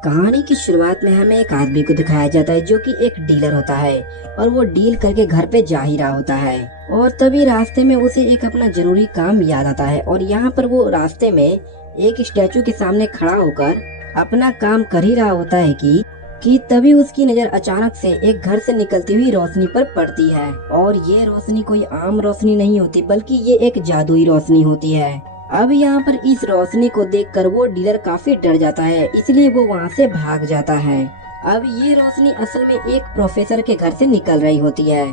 कहानी की शुरुआत में हमें एक आदमी को दिखाया जाता है जो कि एक डीलर होता है और वो डील करके घर पे जा ही रहा होता है। और तभी रास्ते में उसे एक अपना जरूरी काम याद आता है और यहाँ पर वो रास्ते में एक स्टैचू के सामने खड़ा होकर अपना काम कर ही रहा होता है कि तभी उसकी नजर अचानक से एक घर से निकलती हुई रोशनी पर पड़ती है। और ये रोशनी कोई आम रोशनी नहीं होती बल्कि ये एक जादुई रोशनी होती है। अब यहाँ पर इस रोशनी को देखकर वो डीलर काफी डर जाता है, इसलिए वो वहाँ से भाग जाता है। अब ये रोशनी असल में एक प्रोफेसर के घर से निकल रही होती है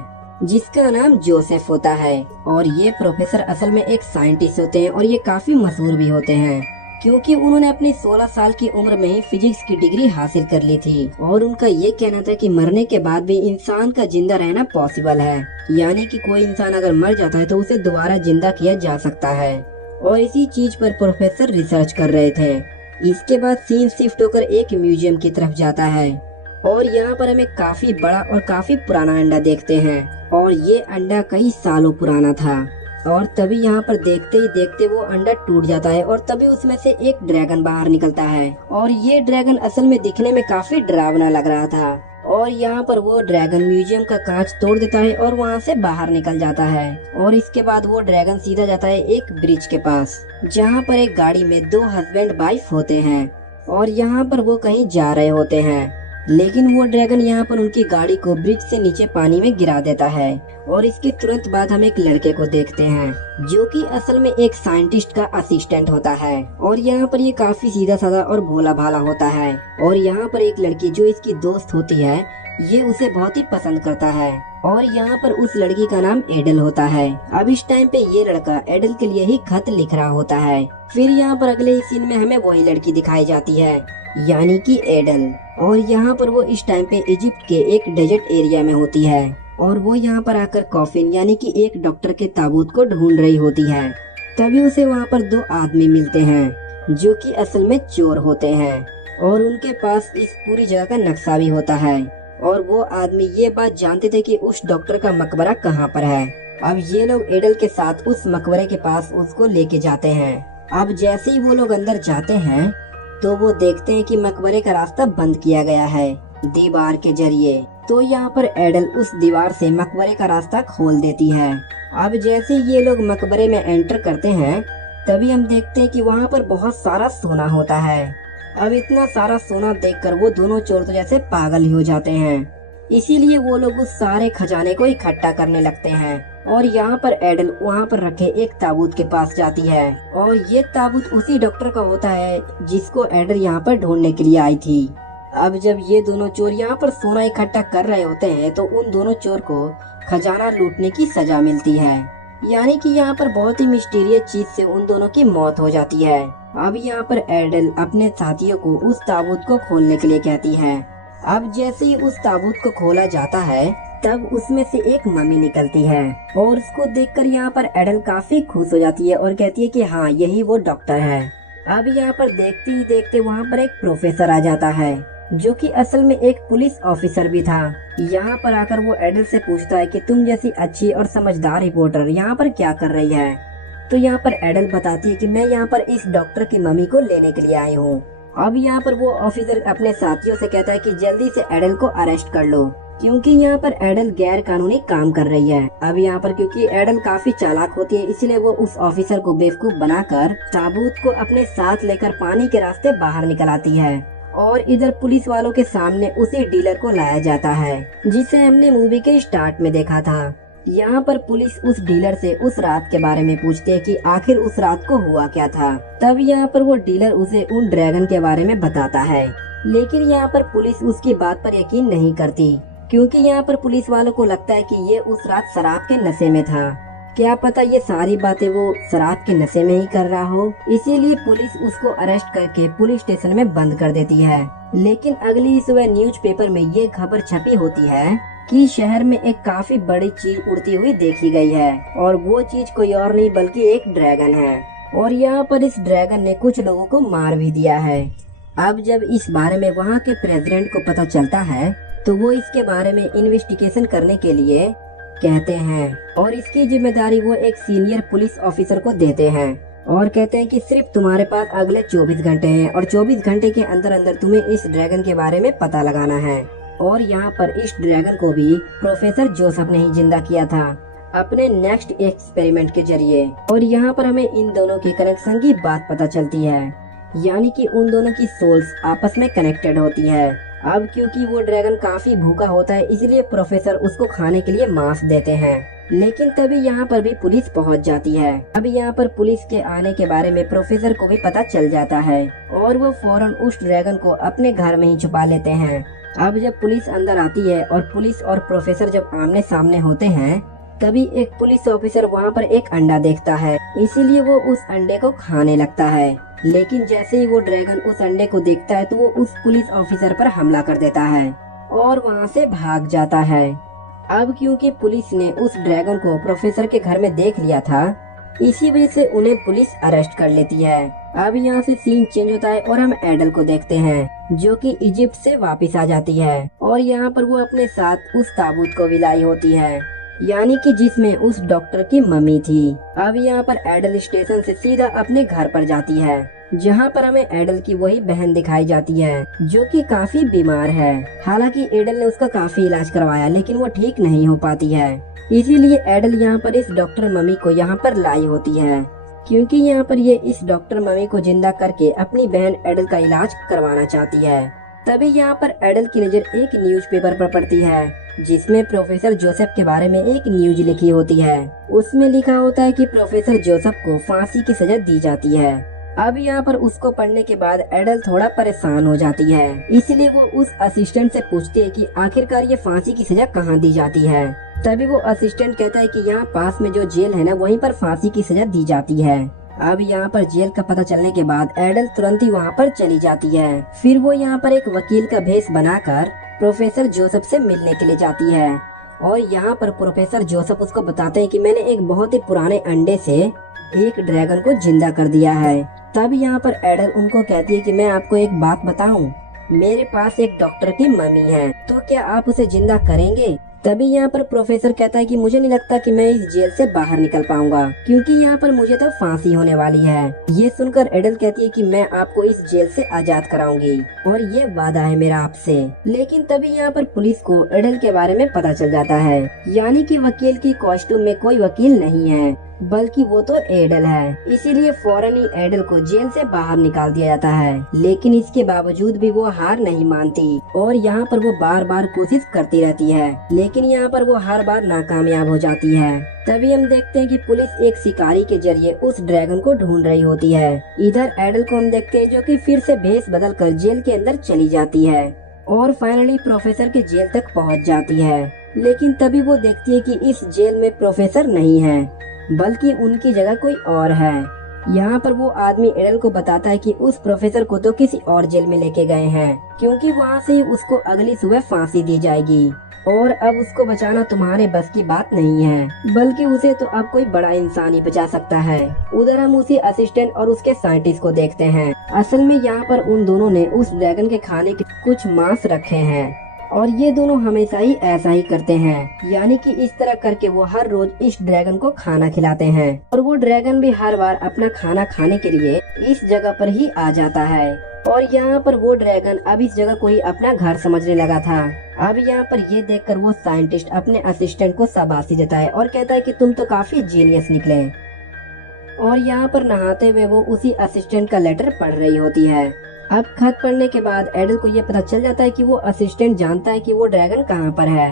जिसका नाम जोसेफ होता है। और ये प्रोफेसर असल में एक साइंटिस्ट होते हैं और ये काफी मशहूर भी होते हैं क्योंकि उन्होंने अपनी 16 साल की उम्र में ही फिजिक्स की डिग्री हासिल कर ली थी। और उनका ये कहना था कि मरने के बाद भी इंसान का जिंदा रहना पॉसिबल है, यानी कि कोई इंसान अगर मर जाता है तो उसे दोबारा जिंदा किया जा सकता है। और इसी चीज पर प्रोफेसर रिसर्च कर रहे थे। इसके बाद सीन शिफ्ट होकर एक म्यूजियम की तरफ जाता है और यहाँ पर हमें काफी बड़ा और काफी पुराना अंडा देखते हैं। और ये अंडा कई सालों पुराना था। और तभी यहाँ पर देखते ही देखते वो अंडा टूट जाता है और तभी उसमें से एक ड्रैगन बाहर निकलता है। और ये ड्रैगन असल में दिखने में काफी डरावना लग रहा था। और यहाँ पर वो ड्रैगन म्यूजियम का कांच तोड़ देता है और वहाँ से बाहर निकल जाता है। और इसके बाद वो ड्रैगन सीधा जाता है एक ब्रिज के पास जहाँ पर एक गाड़ी में दो हस्बैंड वाइफ होते हैं और यहाँ पर वो कहीं जा रहे होते हैं। लेकिन वो ड्रैगन यहाँ पर उनकी गाड़ी को ब्रिज से नीचे पानी में गिरा देता है। और इसके तुरंत बाद हम एक लड़के को देखते हैं जो कि असल में एक साइंटिस्ट का असिस्टेंट होता है। और यहाँ पर ये काफी सीधा साधा और भोला भाला होता है। और यहाँ पर एक लड़की जो इसकी दोस्त होती है ये उसे बहुत ही पसंद करता है। और यहाँ पर उस लड़की का नाम एडल होता है। अब इस टाइम पे ये लड़का एडल के लिए ही खत लिख रहा होता है। फिर यहाँ पर अगले ही सीन में हमें वही लड़की दिखाई जाती है, यानी कि एडल। और यहाँ पर वो इस टाइम पे इजिप्ट के एक डेजर्ट एरिया में होती है और वो यहाँ पर आकर कॉफिन यानी कि एक डॉक्टर के ताबूत को ढूंढ रही होती है। तभी उसे वहाँ पर दो आदमी मिलते हैं जो कि असल में चोर होते हैं और उनके पास इस पूरी जगह का नक्शा भी होता है। और वो आदमी ये बात जानते थे कि उस डॉक्टर का मकबरा कहाँ पर है। अब ये लोग एडल के साथ उस मकबरे के पास उसको लेके जाते हैं। अब जैसे ही वो लोग अंदर जाते हैं तो वो देखते हैं कि मकबरे का रास्ता बंद किया गया है दीवार के जरिए। तो यहाँ पर एडल उस दीवार से मकबरे का रास्ता खोल देती है। अब जैसे ये लोग मकबरे में एंटर करते हैं तभी हम देखते हैं कि वहाँ पर बहुत सारा सोना होता है। अब इतना सारा सोना देखकर वो दोनों चोर तो जैसे पागल ही हो जाते हैं, इसीलिए वो लोग उस सारे खजाने को इकट्ठा करने लगते हैं। और यहाँ पर एडल वहाँ पर रखे एक ताबूत के पास जाती है और ये ताबूत उसी डॉक्टर का होता है जिसको एडल यहाँ पर ढूंढने के लिए आई थी। अब जब ये दोनों चोर यहाँ पर सोना इकट्ठा कर रहे होते हैं तो उन दोनों चोर को खजाना लूटने की सजा मिलती है, यानी कि यहाँ पर बहुत ही मिस्टीरियस चीज से उन दोनों की मौत हो जाती है। अब यहाँ पर एडल अपने साथियों को उस ताबूत को खोलने के लिए कहती है। अब जैसे ही उस ताबूत को खोला जाता है तब उसमें से एक मम्मी निकलती है और उसको देखकर यहाँ पर एडल काफी खुश हो जाती है और कहती है कि हाँ यही वो डॉक्टर है। अब यहाँ पर देखते ही देखते वहाँ पर एक प्रोफेसर आ जाता है जो कि असल में एक पुलिस ऑफिसर भी था। यहाँ पर आकर वो एडल से पूछता है कि तुम जैसी अच्छी और समझदार रिपोर्टर यहाँ पर क्या कर रही है। तो यहाँ पर एडल बताती है कि मैं यहाँ पर इस डॉक्टर की मम्मी को लेने के लिए आई हूँ। अब यहाँ पर वो ऑफिसर अपने साथियों से कहता है कि जल्दी से एडल को अरेस्ट कर लो क्योंकि यहाँ पर एडल गैर कानूनी काम कर रही है। अब यहाँ पर क्योंकि एडल काफी चालाक होती है इसलिए वो उस ऑफिसर को बेवकूफ बनाकर ताबूत को अपने साथ लेकर पानी के रास्ते बाहर निकल आती है। और इधर पुलिस वालों के सामने उसी डीलर को लाया जाता है जिसे हमने मूवी के स्टार्ट में देखा था। यहाँ पर पुलिस उस डीलर से उस रात के बारे में पूछते है कि आखिर उस रात को हुआ क्या था। तब यहाँ पर वो डीलर उसे उन ड्रैगन के बारे में बताता है, लेकिन यहाँ पर पुलिस उसकी बात पर यकीन नहीं करती क्योंकि यहाँ पर पुलिस वालों को लगता है कि ये उस रात शराब के नशे में था। क्या पता ये सारी बातें वो शराब के नशे में ही कर रहा हो, इसीलिए पुलिस उसको अरेस्ट करके पुलिस स्टेशन में बंद कर देती है। लेकिन अगली ही सुबह न्यूज़पेपर में ये खबर छपी होती है कि शहर में एक काफी बड़ी चीज उड़ती हुई देखी गई है और वो चीज कोई और नहीं बल्कि एक ड्रैगन है। और यहाँ पर इस ड्रैगन ने कुछ लोगों को मार भी दिया है। अब जब इस बारे में वहाँ के प्रेसिडेंट को पता चलता है तो वो इसके बारे में इन्वेस्टिगेशन करने के लिए कहते हैं और इसकी जिम्मेदारी वो एक सीनियर पुलिस ऑफिसर को देते हैं। और कहते हैं कि सिर्फ तुम्हारे पास अगले 24 घंटे हैं और 24 घंटे के अंदर अंदर तुम्हें इस ड्रैगन के बारे में पता लगाना है। और यहाँ पर इस ड्रैगन को भी प्रोफेसर जोसेफ ने ही जिंदा किया था अपने नेक्स्ट एक्सपेरिमेंट के जरिए। और यहाँ पर हमें इन दोनों के कनेक्शन की बात पता चलती है, यानी कि उन दोनों की सोल्स आपस में कनेक्टेड होती है। अब क्योंकि वो ड्रैगन काफी भूखा होता है, इसलिए प्रोफेसर उसको खाने के लिए मांस देते हैं। लेकिन तभी यहाँ पर भी पुलिस पहुँच जाती है। अब यहाँ पर पुलिस के आने के बारे में प्रोफेसर को भी पता चल जाता है और वो फौरन उस ड्रैगन को अपने घर में ही छुपा लेते हैं। अब जब पुलिस अंदर आती है और पुलिस और प्रोफेसर जब आमने सामने होते हैं, तभी एक पुलिस ऑफिसर वहाँ पर एक अंडा देखता है, इसीलिए वो उस अंडे को खाने लगता है। लेकिन जैसे ही वो ड्रैगन उस अंडे को देखता है तो वो उस पुलिस ऑफिसर पर हमला कर देता है और वहाँ से भाग जाता है। अब क्योंकि पुलिस ने उस ड्रैगन को प्रोफेसर के घर में देख लिया था, इसी वजह से उन्हें पुलिस अरेस्ट कर लेती है। अब यहाँ से सीन चेंज होता है और हम एडल को देखते हैं जो कि इजिप्ट से वापस आ जाती है और यहाँ पर वो अपने साथ उस ताबूत को भी लाई होती है, यानी कि जिसमें उस डॉक्टर की मम्मी थी। अब यहाँ पर एडल स्टेशन से सीधा अपने घर पर जाती है, जहाँ पर हमें एडल की वही बहन दिखाई जाती है जो कि काफी बीमार है। हालांकि एडल ने उसका काफी इलाज करवाया लेकिन वो ठीक नहीं हो पाती है, इसीलिए एडल यहाँ पर इस डॉक्टर मम्मी को यहाँ पर लाई होती है, क्योंकि यहाँ पर ये इस डॉक्टर मम्मी को जिंदा करके अपनी बहन एडल का इलाज करवाना चाहती है। तभी यहाँ पर एडल की नजर एक न्यूज़पेपर पर पड़ती है जिसमें प्रोफेसर जोसेफ के बारे में एक न्यूज लिखी होती है। उसमें लिखा होता है कि प्रोफेसर जोसेफ को फांसी की सजा दी जाती है। अब यहाँ पर उसको पढ़ने के बाद एडल थोड़ा परेशान हो जाती है, इसलिए वो उस असिस्टेंट से पूछती है कि आखिरकार ये फांसी की सजा कहाँ दी जाती है। तभी वो असिस्टेंट कहता है कि यहाँ पास में जो जेल है ना, वहीं पर फांसी की सजा दी जाती है। अब यहाँ पर जेल का पता चलने के बाद एडल तुरंत ही वहाँ पर चली जाती है। फिर वो यहाँ पर एक वकील का भेष बनाकर प्रोफेसर जोसेफ से मिलने के लिए जाती है और यहाँ पर प्रोफेसर जोसेफ उसको बताते हैं कि मैंने एक बहुत ही पुराने अंडे से एक ड्रैगन को जिंदा कर दिया है। तब यहाँ पर एडल उनको कहती है कि मैं आपको एक बात बताऊं, मेरे पास एक डॉक्टर की मम्मी है, तो क्या आप उसे जिंदा करेंगे? तभी यहाँ पर प्रोफेसर कहता है कि मुझे नहीं लगता कि मैं इस जेल से बाहर निकल पाऊंगा, क्योंकि यहाँ पर मुझे तो फांसी होने वाली है। ये सुनकर एडल कहती है कि मैं आपको इस जेल से आजाद कराऊंगी और ये वादा है मेरा आपसे। लेकिन तभी यहाँ पर पुलिस को एडल के बारे में पता चल जाता है, यानी कि वकील की कॉस्ट्यूम में कोई वकील नहीं है बल्कि वो तो एडल है, इसीलिए फौरन ही एडल को जेल से बाहर निकाल दिया जाता है। लेकिन इसके बावजूद भी वो हार नहीं मानती और यहाँ पर वो बार बार कोशिश करती रहती है, लेकिन यहाँ पर वो हर बार नाकामयाब हो जाती है। तभी हम देखते हैं कि पुलिस एक शिकारी के जरिए उस ड्रैगन को ढूंढ रही होती है। इधर एडल को हम देखते हैं जो कि फिर से भेष बदल कर जेल के अंदर चली जाती है और फाइनली प्रोफेसर के जेल तक पहुँच जाती है। लेकिन तभी वो देखती है कि इस जेल में प्रोफेसर नहीं है बल्कि उनकी जगह कोई और है। यहाँ पर वो आदमी एडल को बताता है कि उस प्रोफेसर को तो किसी और जेल में लेके गए हैं, क्योंकि वहाँ से उसको अगली सुबह फांसी दी जाएगी और अब उसको बचाना तुम्हारे बस की बात नहीं है, बल्कि उसे तो अब कोई बड़ा इंसान ही बचा सकता है। उधर हम उसी असिस्टेंट और उसके साइंटिस्ट को देखते हैं। असल में यहाँ पर उन दोनों ने उस ड्रैगन के खाने के कुछ मांस रखे हैं और ये दोनों हमेशा ही ऐसा ही करते हैं, यानी कि इस तरह करके वो हर रोज इस ड्रैगन को खाना खिलाते हैं और वो ड्रैगन भी हर बार अपना खाना खाने के लिए इस जगह पर ही आ जाता है। और यहाँ पर वो ड्रैगन अब इस जगह को ही अपना घर समझने लगा था। अब यहाँ पर ये देखकर वो साइंटिस्ट अपने असिस्टेंट को शाबाशी देता है और कहता है कि तुम तो काफी जीनियस निकले। और यहाँ पर नहाते हुए वो उसी असिस्टेंट का लेटर पढ़ रही होती है। अब खत पढ़ने के बाद एडल को ये पता चल जाता है कि वो असिस्टेंट जानता है कि वो ड्रैगन कहाँ पर है,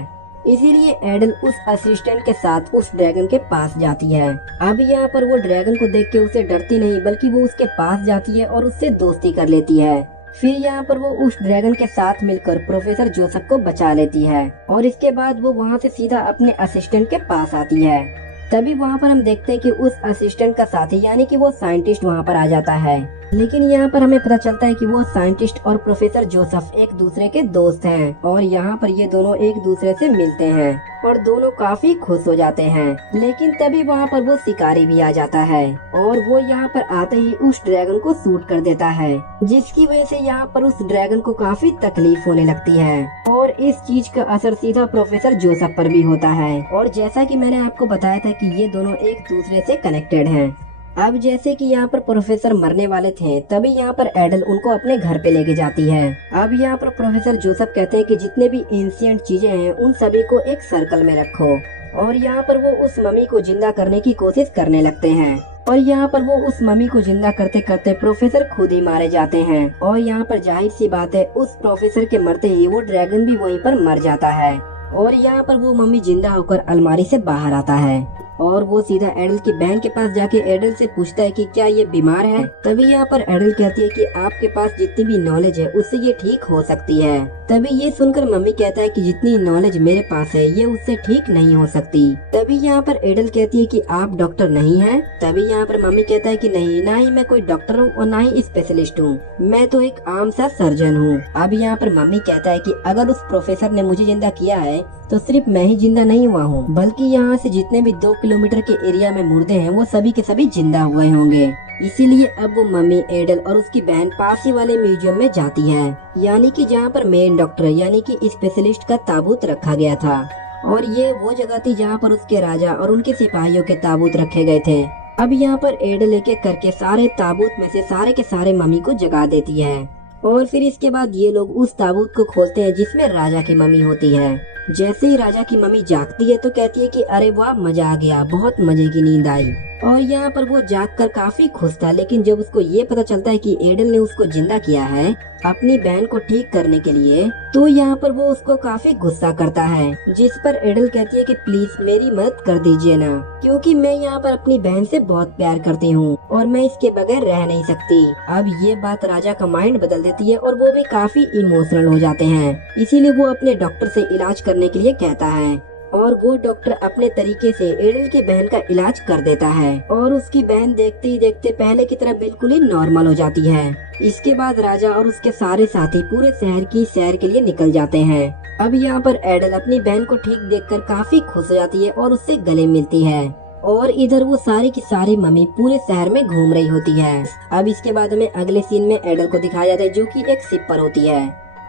इसीलिए एडल उस असिस्टेंट के साथ उस ड्रैगन के पास जाती है। अब यहाँ पर वो ड्रैगन को देख के उसे डरती नहीं बल्कि वो उसके पास जाती है और उससे दोस्ती कर लेती है। फिर यहाँ पर वो उस ड्रैगन के साथ मिलकर प्रोफेसर जोसेफ को बचा लेती है और इसके बाद वो वहाँ से सीधा अपने असिस्टेंट के पास आती है। तभी वहाँ पर हम देखते हैं कि उस असिस्टेंट का साथी यानी कि वो साइंटिस्ट वहाँ पर आ जाता है। लेकिन यहाँ पर हमें पता चलता है कि वो साइंटिस्ट और प्रोफेसर जोसेफ एक दूसरे के दोस्त हैं और यहाँ पर ये दोनों एक दूसरे से मिलते हैं और दोनों काफी खुश हो जाते हैं। लेकिन तभी वहाँ पर वो शिकारी भी आ जाता है और वो यहाँ पर आते ही उस ड्रैगन को शूट कर देता है, जिसकी वजह से यहाँ पर उस ड्रैगन को काफी तकलीफ होने लगती है और इस चीज का असर सीधा प्रोफेसर जोसेफ पर भी होता है। और जैसा कि मैंने आपको बताया था कि ये दोनों एक दूसरे से कनेक्टेड हैं, अब जैसे कि यहाँ पर प्रोफेसर मरने वाले थे, तभी यहाँ पर एडल उनको अपने घर पे लेके जाती है। अब यहाँ पर प्रोफेसर जोसेफ कहते हैं कि जितने भी एंशिएंट चीजें हैं उन सभी को एक सर्कल में रखो, और यहाँ पर वो उस मम्मी को जिंदा करने की कोशिश करने लगते हैं। और यहाँ पर वो उस मम्मी को जिंदा करते करते प्रोफेसर खुद ही मारे जाते हैं। और यहाँ पर जाहिर सी बात है, उस प्रोफेसर के मरते ही वो ड्रैगन भी वहीं पर मर जाता है। और यहाँ पर वो मम्मी जिंदा होकर अलमारी से बाहर आता है और वो सीधा एडल की बहन के पास जाके एडल से पूछता है कि क्या ये बीमार है। तभी यहाँ पर एडल कहती है कि आपके पास जितनी भी नॉलेज है उससे ये ठीक हो सकती है। तभी ये सुनकर मम्मी कहता है कि जितनी नॉलेज मेरे पास है ये उससे ठीक नहीं हो सकती। तभी यहाँ पर एडल कहती है कि आप डॉक्टर नहीं हैं। तभी यहाँ पर मम्मी कहता है कि नहीं, ना ही मैं कोई डॉक्टर हूँ और ना ही स्पेशलिस्ट हूँ, मैं तो एक आम सा सर्जन हूँ। अब यहाँ पर मम्मी कहता है कि अगर उस प्रोफेसर ने मुझे जिंदा किया है तो सिर्फ मैं ही जिंदा नहीं हुआ हूँ, बल्कि यहाँ से जितने भी 2 किलोमीटर के एरिया में मुर्दे हैं वो सभी के सभी जिंदा हुए होंगे। इसीलिए अब वो मम्मी, एडल और उसकी बहन पास ही वाले म्यूजियम में जाती है, यानी कि जहाँ पर मेन डॉक्टर यानी कि स्पेशलिस्ट का ताबूत रखा गया था। और ये वो जगह थी जहाँ पर उसके राजा और उनके सिपाहियों के ताबूत रखे गए थे। अब यहाँ पर एडल एक एक करके सारे ताबूत में से सारे के सारे मम्मी को जगा देती है, और फिर इसके बाद ये लोग उस ताबूत को खोलते हैं जिसमें राजा की मम्मी होती है। जैसे ही राजा की मम्मी जागती है तो कहती है कि अरे वाह, मजा आ गया, बहुत मजे की नींद आई। और यहाँ पर वो जागकर काफी खुश था, लेकिन जब उसको ये पता चलता है कि एडल ने उसको जिंदा किया है अपनी बहन को ठीक करने के लिए, तो यहाँ पर वो उसको काफी गुस्सा करता है। जिस पर एडल कहती है कि प्लीज मेरी मदद कर दीजिए ना, क्योंकि मैं यहाँ पर अपनी बहन से बहुत प्यार करती हूँ और मैं इसके बगैर रह नहीं सकती। अब ये बात राजा का माइंड बदल देती है और वो भी काफी इमोशनल हो जाते हैं। इसीलिए वो अपने डॉक्टर से इलाज करने के लिए कहता है, और वो डॉक्टर अपने तरीके से एडल की बहन का इलाज कर देता है और उसकी बहन देखते ही देखते पहले की तरह बिल्कुल ही नॉर्मल हो जाती है। इसके बाद राजा और उसके सारे साथी पूरे शहर की सैर के लिए निकल जाते हैं। अब यहाँ पर एडल अपनी बहन को ठीक देखकर काफी खुश हो जाती है और उससे गले मिलती है, और इधर वो सारी की सारी मम्मी पूरे शहर में घूम रही होती है। अब इसके बाद हमें अगले सीन में एडल को दिखाया जाता है जो कि एक शिप पर होती है,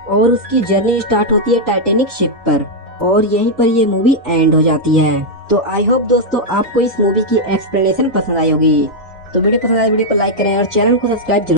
और उसकी जर्नी स्टार्ट होती है टाइटैनिक शिप पर, और यहीं पर ये मूवी एंड हो जाती है। तो आई होप दोस्तों आपको इस मूवी की एक्सप्लेनेशन पसंद आई होगी। तो वीडियो पसंद आए वीडियो को लाइक करें और चैनल को सब्सक्राइब जरूर